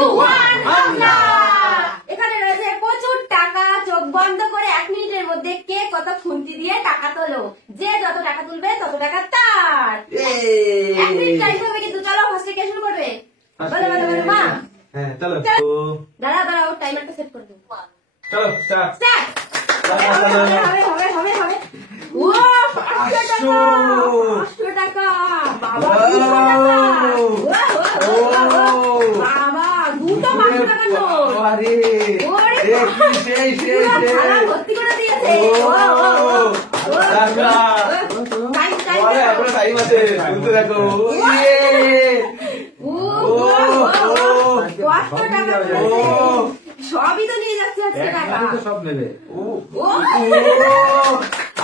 1 এখানে রয়েছে প্রচুর টাকা। চোখ বন্ধ করে 1 মিনিটের মধ্যে কে কত খুন্তি দিয়ে টাকা তোলো, যে যত টাকা তুলবে তত টাকা তার। 1 মিনিট টাইম হবে কিন্তু। চলো ফার্স্টে কে শুরু করবে? বলো বলো বলো মা। হ্যাঁ চলো। দাঁড়াও টাইমারটা সেট করে দাও। চলো স্টার্ট। হবে হবে হবে হবে। ও 500 টাকা। বাবা 200 টাকা। বাবা দুটো 500 টাকা নোট। আরে সেই ভর্তি করে দিয়েছে। টাইম আছে, শুনতে দেখো। সবই তো নিয়ে যাচ্ছে আজকে টাকা। সব নেবে।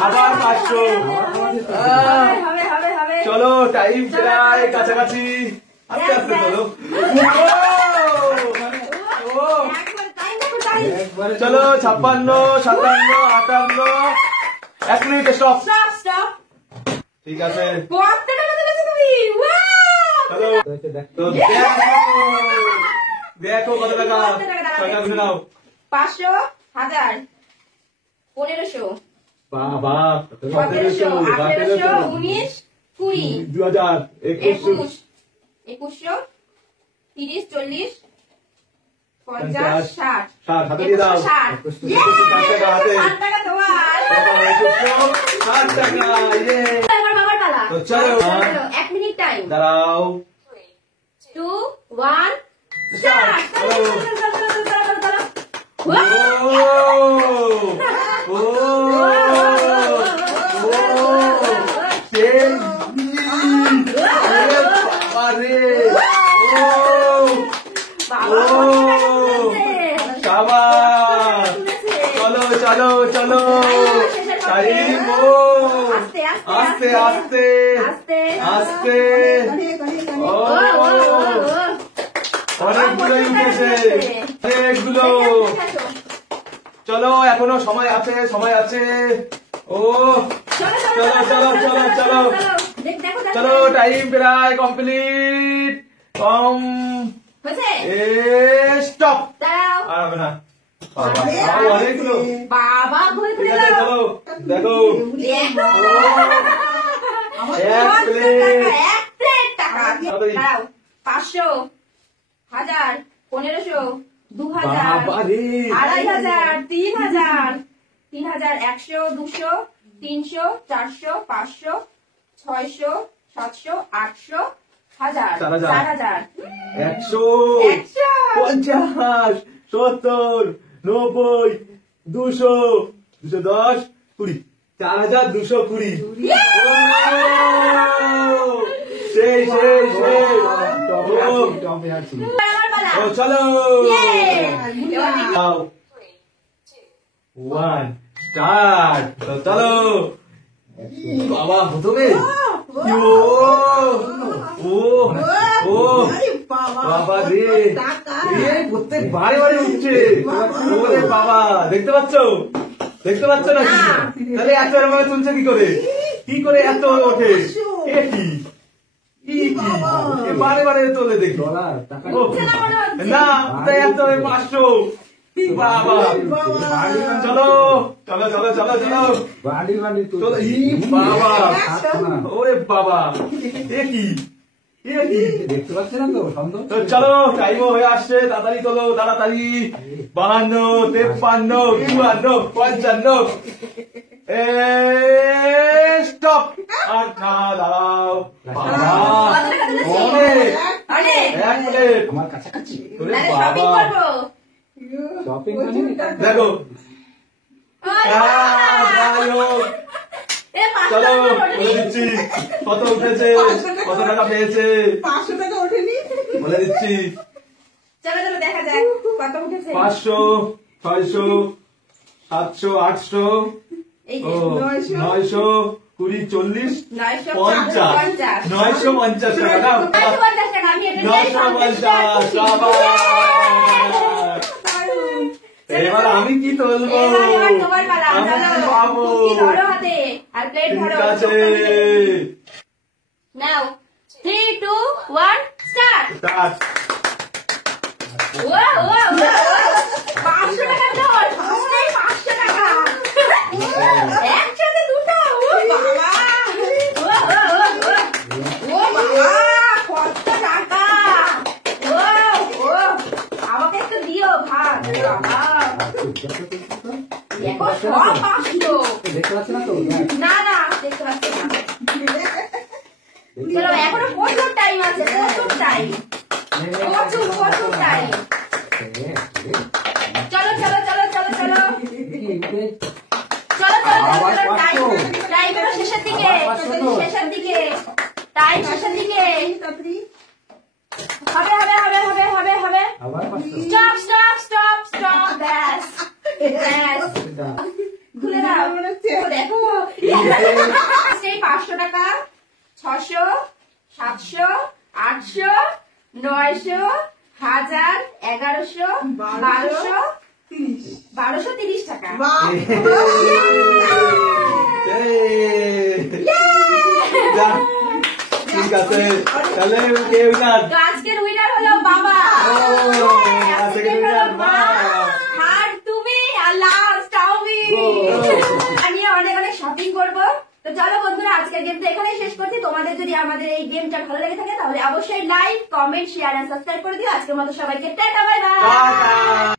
আবার 500। হবে। চলো টাইম প্রায় কাছাকাছি। আস্তে আস্তে চলো। চলো 56, 57, 58। 1 মিনিট স্টপ। ঠিক আছে চলো। দেখো কত টাকা। টাকা গুনে নাও। 500, 1000, 1500, বাবা 1700, 1800, 19, 20, 2000, 21, 2100, 30, 40, 50, 60, হাতে দিয়ে দাও। 60 টাকা তোমার। 60 টাকা। আমার বাবার পালা। তো চলো 1 মিনিট টাইম। দাঁড়াও। 2, 1 স্টার্ট। চলো চলো টাইম। আস্তে আস্তে আস্তে। অনেকগুলো উঠেছে, অনেকগুলো। চলো এখনো সময় আছে, সময় আছে। ও চলো চলো চলো চলো চলো টাইম প্রায় কমপ্লিট। স্টপ। আর হবে না। বাবা ঘুরে ঘুরে চলো দেখো। 500, 1000, 1500, 2000, 2500, 3000, 3100, 200, 300, 400, 500, 600, 700, 800, 1000, 4000, 100, 50, 70, 90, 200, 210, 20, 4220। সেই চলো 1 স্টার্ট। চলো বাবা প্রথমে। বাবা রে প্রত্যেক বারে উঠছে। বাবা দেখতে পাচ্ছ নাকি? তাহলে এত এরকম তুলছে কি করে এত ওঠে? বারে তোলে দেখি না। এত 500। বাবা চলো চলো চলো চলো চলো। বাবা ওরে বাবা দেখতে পাচ্ছেন তো সন্দেহ। চলো টাইমও হয়ে আসছে, তাড়াতাড়ি তোলো তাড়াতাড়ি। 52, 53, 54, 55। স্টপ। আর দাঁড়াও। এক মিনিট আমার কাছাকাছি বাবা শপিং দেখো। চলো বলে দিচ্ছি কত উঠেছে, কত টাকা পেয়েছে। 500 টাকা ওঠেনি বলে দিচ্ছি। চলো দেখা যাক কত উঠেছে। 500, 600, 700, 800, 900, 20, 40, 50, 950 টাকা। 950 টাকা। আমি 950। এবার আমি কি তুলবো? তোমার পালা। পাবো। ধরো হাতে আর প্লেট ধরো। ঠিক আছে নাও 3, 2, 1 স্টার্ট। 500 টাকার নোট, ফার্স্টেই 500 টাকা। একসাথে দুটো, ও বাবা, ও বাবা, কত টাকা। আমাকে একটু দিও ভাত, বাবা। দেখো সব 500। দেখতে পাচ্ছি না তো? না না, দেখতে পাচ্ছি না। চলো, এখনো প্রচুর টাইম আছে, প্রচুর টাইম, প্রচুর টাইম। চলো চলো চলো চলো চলো চলো চলো টাইম এবার শেষের দিকে, শেষের দিকে, টাইম শেষের দিকে। হবে হবে হবে হবে হবে হবে। আবার 500। স্টপ স্টপ স্টপ স্টপ, ব্যাস ব্যাস, খুলে দাও। দেখো সেই 500 টাকা, 600, 700, 800, 900, 1000, 1100, 1200, 1230 টাকা। যা, ঠিক আছে, তাহলে কে উইনার? তো আজকের উইনার হলো বাবা। আজকের winner বাবা। আর তুমি, আর লাস্ট আমি। আমি অনেক অনেক শপিং করবো। তো চলো বন্ধুরা, আজকের গেমটা এখানেই শেষ করছি। তোমাদের যদি আমাদের এই গেমটা ভালো লেগে থাকে তাহলে অবশ্যই লাইক, কমেন্ট, শেয়ার আর সাবস্ক্রাইব করে দিও। আজকের মতো সবাইকে টাটা, বাই বাই। টাটা।